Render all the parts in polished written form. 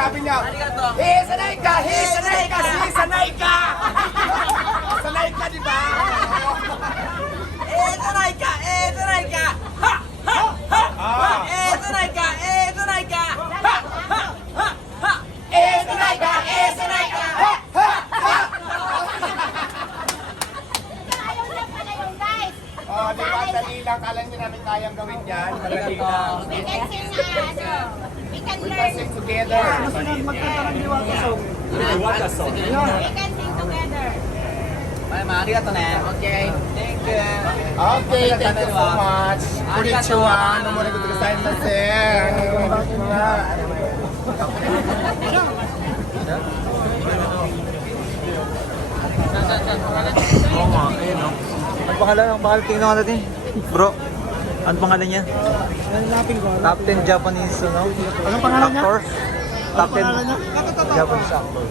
sabi niya, sanay ka, sanay ka, sanay ka! Sanay ka, di ba? Sanay ka, sanay ka! Ha! Ha! Ha! Sanay ka, sanay ka! Ha! Ha! Ha! Ha! Sanay ka, sanay ka! Ayaw lang pala yung guys. Oh, di ba? Dali lang. Kala niyo namin kayang gawin yan. Madali lang. We can sing we can We can learn. sing together. Magkanta ng Diwata song. We can sing together. Ay, arigato na. Okay. Thank you. Okay, thank you so much. Konnichiwa. Ano mo rin gusto sa inyo, sir? Oo nga, ayun o. Ang pangalan, tingnan ko natin. Bro, ano pangalan niya? Top 10 Japanese, ano? Anong pangalan niya? Actor? Top 10 Japanese actor.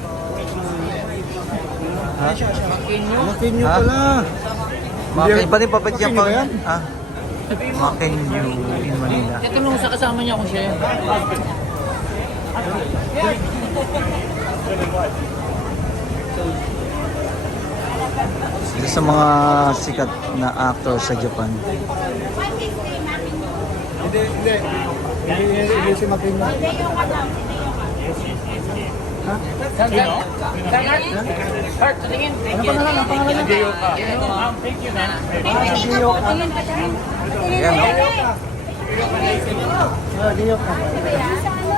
Ha? Makinyo pala. Makinyo pa din papatyan pa yan? Ha? Makinyo in Manila. Tanong sa kasama niya kung siya yun. Isa sa mga sikat na actor sa Japan. Hindi si Makinyo. Heart, tingin. Thank you. Ano pangalan niya? Thank you, man. Ayan, no?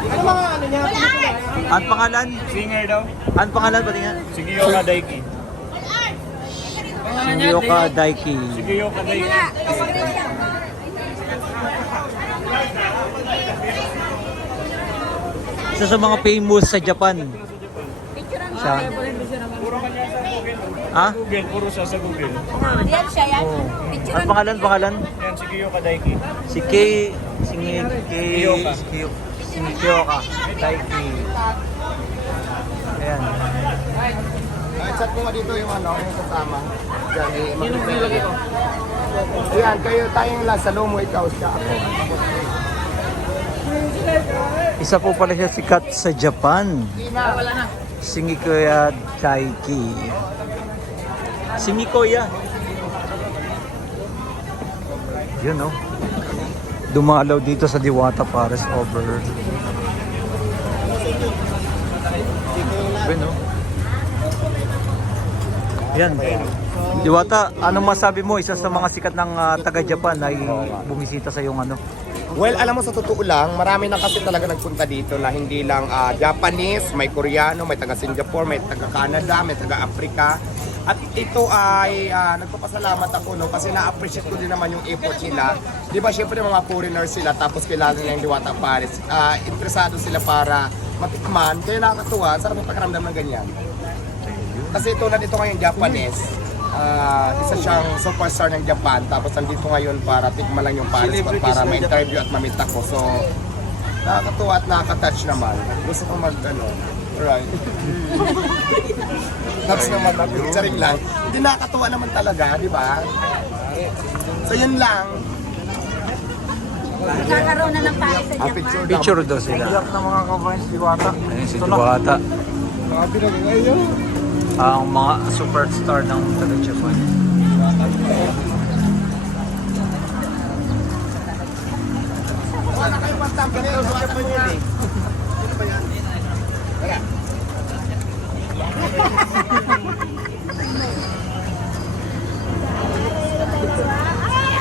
Ano mga ano niya? Ang pangalan? Singer daw. Ang pangalan ba niya? Si Gyoka Daiki. Yoka Daiki. Si Gyoka Daiki. Isa sa mga famous sa Japan. Siya. Ha? Google, puro siya sa Google. Yan siya yan. Ang pangalan? Yan, si Gyoka Daiki. Si Kyoka Daiki. Ayan. Ay, chat mo nga dito yung ano, yung kasama. Diyan, mag-nilagay ko. Ayan, kayo tayong lang sa lumo, ikaw siya ako. Isa po pala siya sikat sa Japan. Wala na. Singikoya Daiki. Singikoya. Yun, oh. Dumalaw dito sa Diwata Forest over. Yun, oh. Yan. Diwata, anong masabi mo? Isa sa mga sikat ng taga-Japan ay bumisita sa iyong ano? Well, alam mo sa totoo lang, marami na kasi talaga nagpunta dito na hindi lang Japanese, may Koreano, may taga Singapore, may taga Canada, may taga Africa. At ito ay nagpapasalamat ako no kasi na-appreciate ko din naman yung effort nila. 'Di ba syempre mga foreigners sila tapos kilala nila yung Diwata Paris. Interesado sila para matikman. Kaya nakakatuwa, sarap ang pakiramdam ng ganyan. Kasi tulad ito ngayon Japanese, isa siyang superstar ng Japan tapos nandito ngayon para tikman lang yung Paris para ma-interview at ma-meet ako. So nakakatuwa at nakaka-touch naman. Gusto ko right. Touch naman, picturing lang. Hindi nakakatuwa naman talaga, di ba? So yun lang. Nagkakaroon na ng Paris sa Japan. Picture Picture daw sila. ng mga kabayan si Diwata. Ayun si Diwata. Grabe na ngayon. Ang mga superstar ng taga-Japan. Wala kayo pagtampan nito sa Japan yun eh.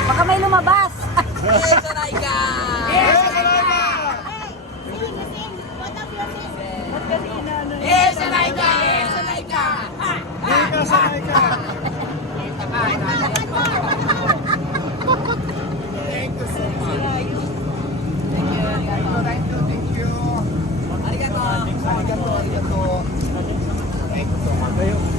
Baka may lumabas. Sanay ka! Sanay ka! Sanay ka! Thank you so much. Thank you. Arigato! Arigato. Thank you so much.